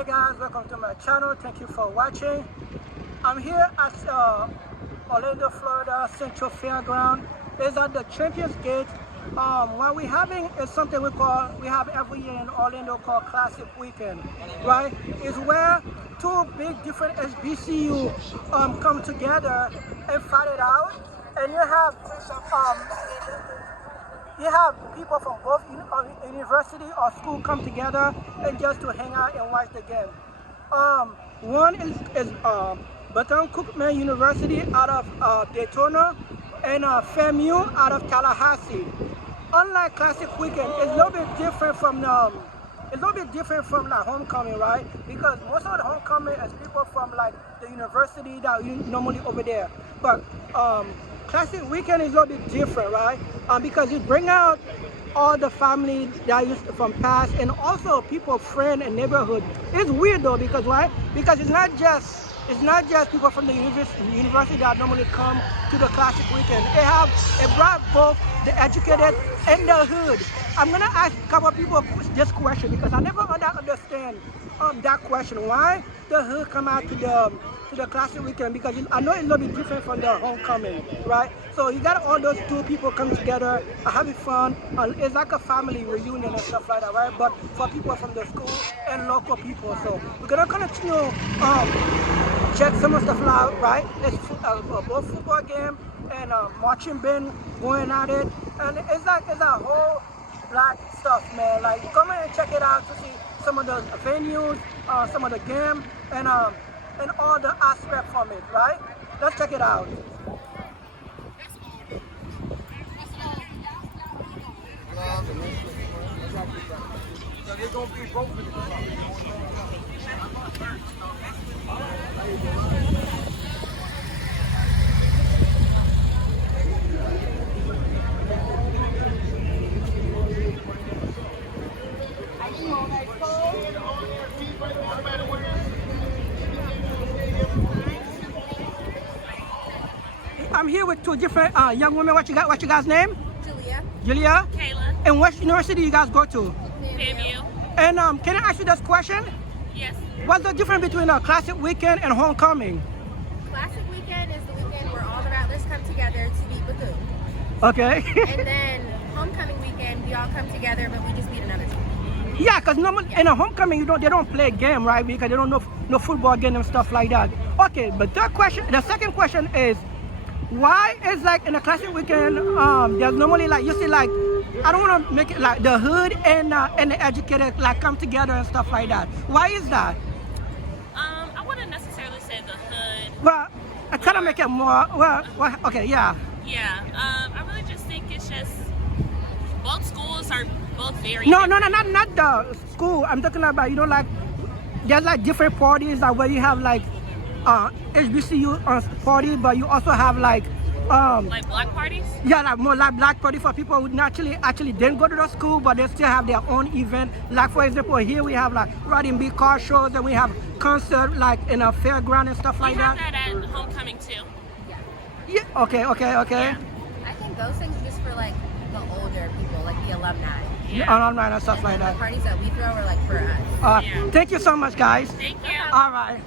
Hey guys, welcome to my channel. Thank you for watching. I'm here at Orlando, Florida Central Fairground. It's at the Champions Gate. What we're having is something we have every year in Orlando called Classic Weekend, right? It's where two big different HBCU come together and fight it out, and you have people from both university or school come together and just to hang out and watch the game. One is Baton Cookman University out of Daytona, and FAMU out of Tallahassee. Unlike Classic Weekend, it's a little bit different from the homecoming, right? Because most of the homecoming is people from like the university that you normally over there. But Classic Weekend is a little bit different, right? Because it bring out all the family that used from past, and also people, friend and neighborhood. It's weird though, because why? Because it's not just people from the university that normally come to the Classic Weekend. It brought both the educated and the hood. I'm gonna ask a couple of people this question because I never understand that question. Why the hood come out to the Classic Weekend? Because I know it's a little bit different from the homecoming, right? So you got all those two people come together, having fun. It's like a family reunion and stuff like that, right? But for people from the school and local people. So we're gonna continue check some of the stuff out, right? It's both football game and marching band going at it, and it's a whole lot of stuff, man. Like come and check it out to see some of the venues, some of the game, and all the aspects from it, right? Let's check it out. I'm here with two different young women. What's your guys' name? Julia. Julia? Kayla. And what university you guys go to? FAMU. And can I ask you this question? Yes. What's the difference between a Classic Weekend and homecoming? Classic Weekend is the weekend where all the Rattlers come together to beat Bethune. Okay. And then Homecoming Weekend, we all come together, but we just beat another team. Yeah, because normally in a homecoming, they don't play a game, right? Because they don't know no football game and stuff like that. Okay, but the second question is, why is like in a Classic Weekend, there's normally like you see like, I don't want to make it like the hood and the educated like come together and stuff like that. Why is that? I wouldn't necessarily say the hood. Well, I kind of make it more. Well, okay, yeah. Yeah. I really just think it's just both schools are both very. No, not the school. I'm talking about like there's like different parties like where you have like HBCU party, but you also have like black parties. Yeah, like more like black party for people who actually didn't go to the school, but they still have their own event. Like for example, here we have like riding big car shows, and we have concert like in a fairground and stuff like that. We have that at homecoming too. Yeah. Okay. Yeah. I think those things are just for like the older people, like the alumni. Yeah. Online and stuff And like then that. the parties that we throw are like for us. Yeah. Thank you so much, guys. Thank you. All right.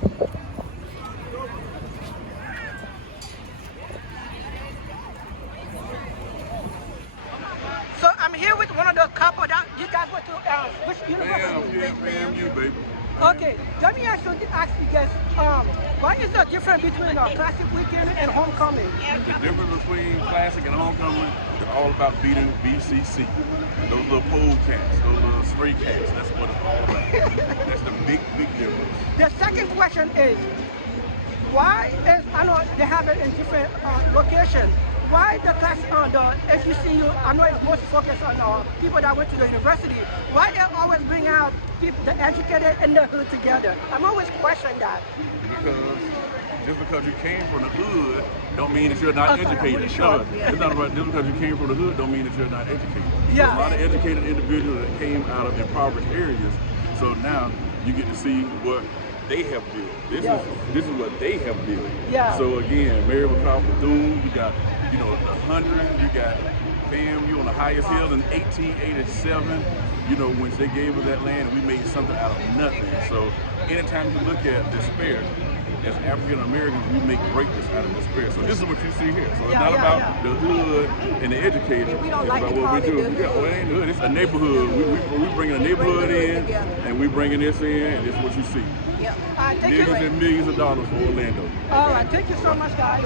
So I'm here with one of the couple that you guys went to which university? Yeah, FAMU, baby. Okay, let me ask you guys, what is the difference between a Classic Weekend and homecoming? The difference between classic and homecoming is all about beating BCC. Those little pole cats, those little stray cats, that's what it's all about. That's the big difference. The second question is, why is, I know they have it in different locations, why the HBCU, I know it's mostly focused on people that went to the university, why they always bring out people, the educated and the hood together? I'm always questioning that. Because just because you came from the hood don't mean that you're not educated. No, it's not about just because you came from the hood don't mean that you're not educated. Yeah. There's a lot of educated individuals that came out of impoverished areas, so now you get to see what they have built. This is what they have built. Yeah. So again, Mary McCall Bethune, you got the 100, you got FAMU on the highest hill in 1887. When they gave us that land, we made something out of nothing. So anytime you look at despair, as African Americans, we make greatness out of despair. So this is what you see here. So it's not about the hood and the educated. We don't it's like about to what call we it do. the hood. Yeah, well, it ain't the hood. It's a neighborhood. We bringing a neighborhood in, and we bringing this in, and this is what you see. Yep. Millions and millions of dollars for Orlando. All right, thank you so much, guys.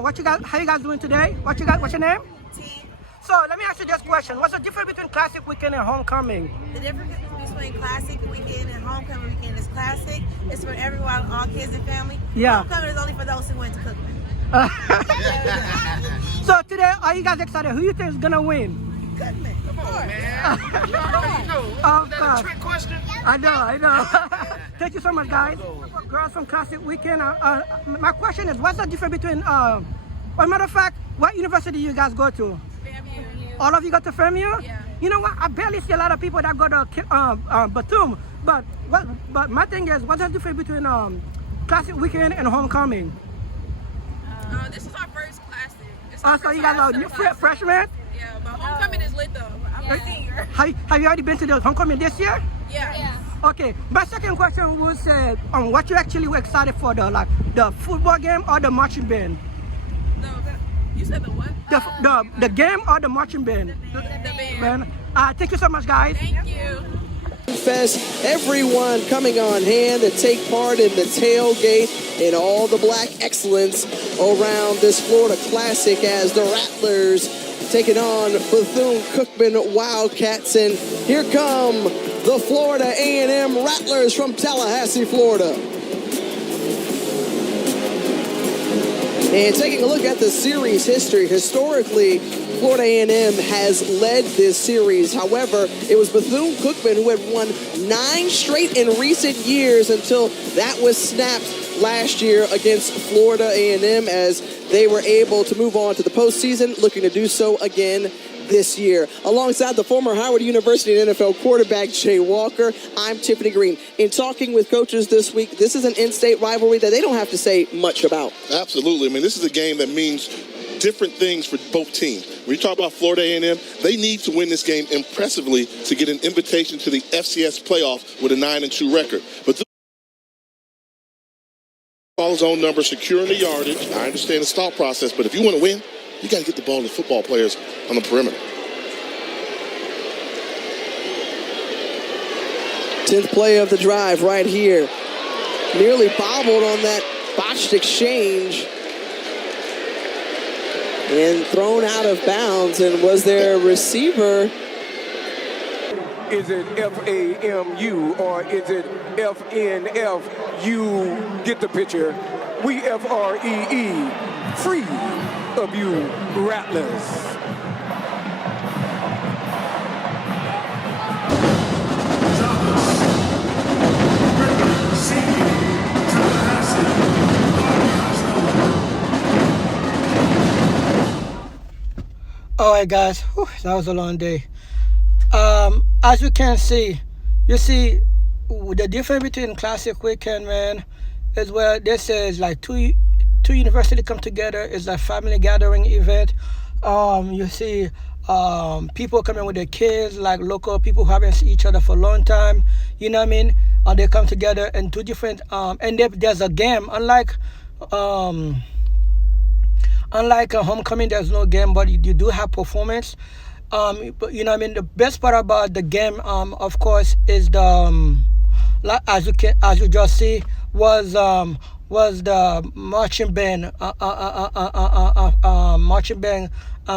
What you guys? How you guys doing today? What's your name? T. So let me ask you this question: what's the difference between Classic Weekend and Homecoming? The difference between classic weekend and homecoming weekend is classic. It's for everyone, all kids and family. Yeah. Homecoming is only for those who went to Cookman. So today, are you guys excited? Who you think is gonna win? Cookman. Come on, That's a trick question. I know. Thank you so much, guys. Girls from Classic Weekend. My question is, what's the difference between? As a matter of fact, what university you guys go to? All of you go to FAMU? Yeah. You know what? I barely see a lot of people that go to Bethune. But my thing is, what's the difference between Classic Weekend and Homecoming? This is our first classic. So you guys are new freshmen? Yeah, but homecoming is lit though. I'm a senior. Have you already been to the Homecoming this year? Yeah. Okay. My second question was what you actually were excited for, the football game or the marching band? You said the what? The game or the marching band? The band. Thank you so much, guys. Thank you. Fest, everyone coming on hand to take part in the tailgate and all the black excellence around this Florida Classic as the Rattlers taking on Bethune-Cookman Wildcats. And here come the Florida A&M Rattlers from Tallahassee, Florida. And taking a look at the series history, historically, Florida A&M has led this series. However, it was Bethune-Cookman who had won 9 straight in recent years until that was snapped last year against Florida A&M as they were able to move on to the postseason, looking to do so again this year. Alongside the former Howard University and NFL quarterback Jay Walker, I'm Tiffany Green. In talking with coaches this week, this is an in-state rivalry that they don't have to say much about. Absolutely. I mean, this is a game that means different things for both teams. When you talk about Florida A&M, they need to win this game impressively to get an invitation to the FCS playoff with a 9-2 record. But ball zone number, securing the yardage. I understand the stop process, but if you want to win, you got to get the ball to football players on the perimeter. 10th play of the drive right here. Nearly bobbled on that botched exchange and thrown out of bounds. And was there a receiver? Is it FAMU or is it FNF? You get the picture. We FREE, free of you Rattlers. All right, guys. Whew, that was a long day. As you can see, the difference between Classic Weekend, man, is where this is like two universities come together. It's a family gathering event. You see people coming with their kids, like local people who haven't seen each other for a long time. You know what I mean? And they come together in two different. And there's a game, unlike a homecoming, there's no game, but you do have performance. But you know what I mean? The best part about the game, of course, is the as you just see was the marching band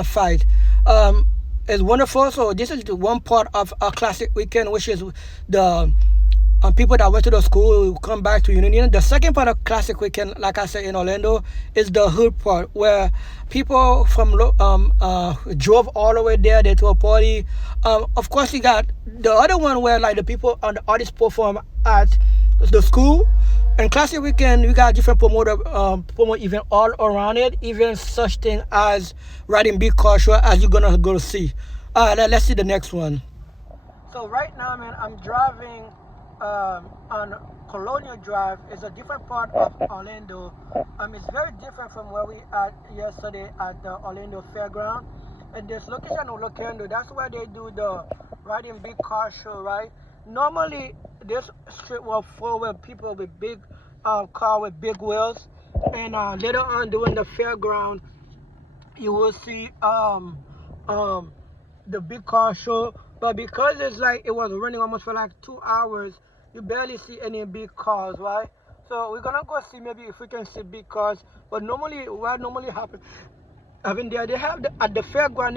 fight. It's wonderful. So this is the one part of a Classic Weekend, which is the people that went to the school who come back to Union. The second part of Classic Weekend, like I said, in Orlando, is the hood part, where people from drove all the way there. They to a party. Of course, you got the other one where like the people and the artists perform at the school. And Classic Weekend, we got different promote event all around it, even such thing as riding big car show, as you're gonna go to see. Let's see the next one. So right now, man, I'm driving on Colonial Drive. Is a different part of Orlando. It's very different from where we at yesterday at the Orlando Fairground. And this location of Orlando, that's where they do the riding big car show, right? Normally this street was full with people with big car with big wheels, and later on during the fairground, you will see the big car show. But because it's like it was running almost for like 2 hours, you barely see any big cars, right? So we're gonna go see maybe if we can see big cars. But normally, what normally happens, even there, they have at the fairground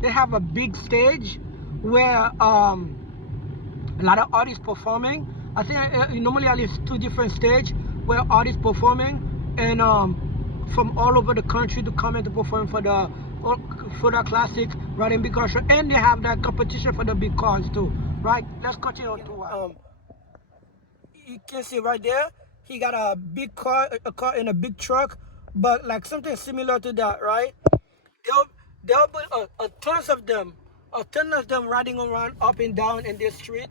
they have a big stage where a lot of artists performing. I think normally at least 2 different stages where artists performing, and from all over the country to come in to perform for the classic riding big car show, and they have that competition for the big cars too, right? Let's continue to you can see right there, he got a big car, a car in a big truck, but like something similar to that, right? There'll be a tons of them, riding around up and down in this street.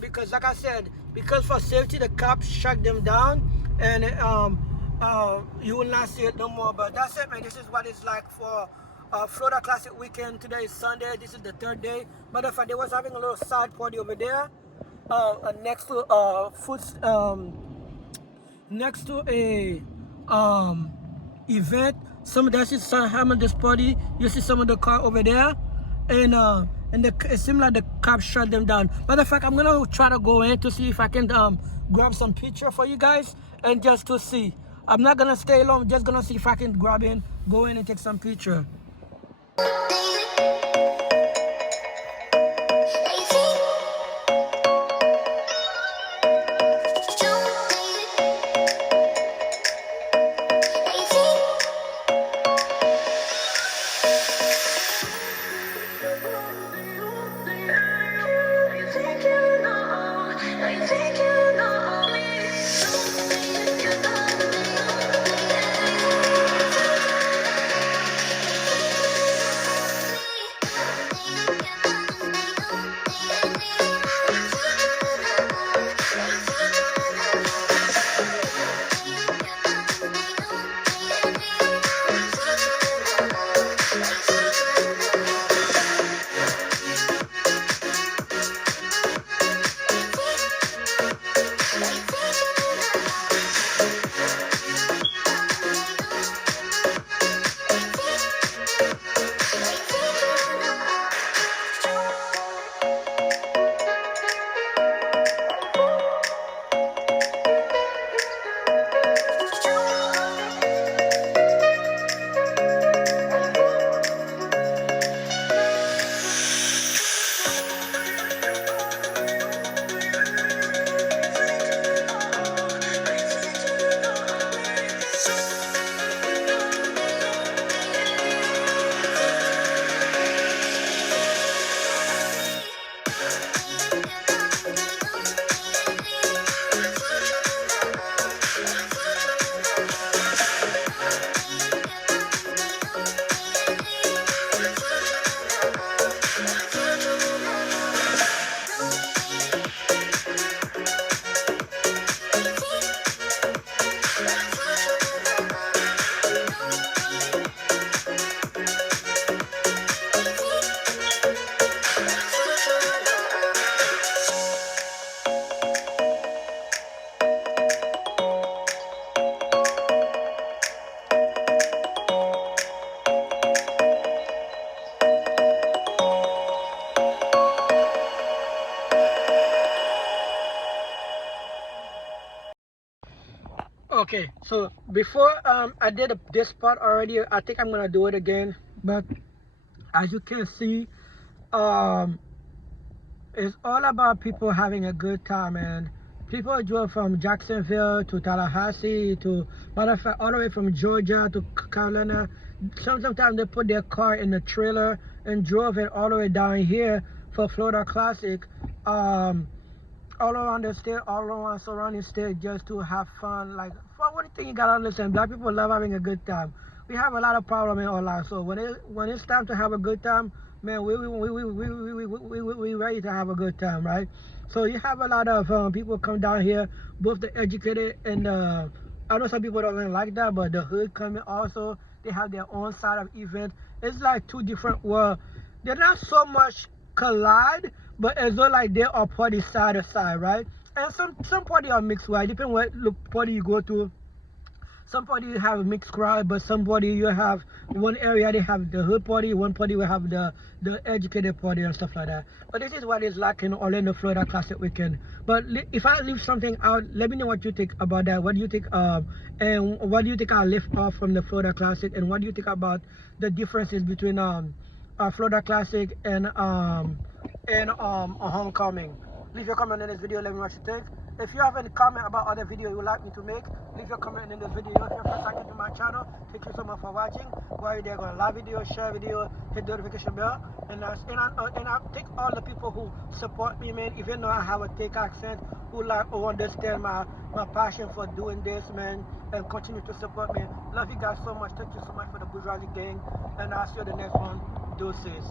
Because like I said, because for safety, the cops shut them down, and you will not see it no more. But that's it, man. This is what it's like for Florida Classic weekend. Today is Sunday. This is the 3rd day. Matter of fact, they was having a little side party over there, next to next to a event. Some of that's just having this party. You see some of the car over there, and it seems like the cops shut them down. Matter of fact, I'm gonna try to go in to see if I can grab some picture for you guys, and just to see. I'm not gonna stay long. I'm just gonna see if I can go in and take some picture. Okay, so before I did this part already, I think I'm gonna do it again. But as you can see, it's all about people having a good time, and people drove from Jacksonville to Tallahassee to, matter of fact, all the way from Georgia to Carolina. Sometimes they put their car in the trailer and drove it all the way down here for Florida Classic. All around the state, all around surrounding state, just to have fun. Like, for one thing you gotta understand, black people love having a good time. We have a lot of problems in our life, so when it's time to have a good time, man, we ready to have a good time, right? So you have a lot of people come down here, both the educated and I know some people don't like that, but the hood coming also. They have their own side of event. It's like 2 different worlds. They're not so much collide, but as though like they are party side to side, right? And some party are mixed, right? Depending what party you go to. Some party you have a mixed crowd, but some party you have one area they have the hood party, one party will have the educated party and stuff like that. But this is what is like in Orlando, Florida Classic weekend. But if I leave something out, let me know what you think about that. What do you think? And what do you think I left off from the Florida Classic? And what do you think about the differences between Florida Classic and a homecoming? Leave your comment in this video. Let me know what you think. If you have any comment about other video you would like me to make, leave your comment in this video. If you're first time to my channel, thank you so much for watching. While you're there, go like video, share video, hit the notification bell, and I thank all the people who support me, man. Even though I have a thick accent, who understand my passion for doing this, man, and continue to support me. Love you guys so much. Thank you so much for the Bourjuadaily gang, and I'll see you in the next one. Deuces.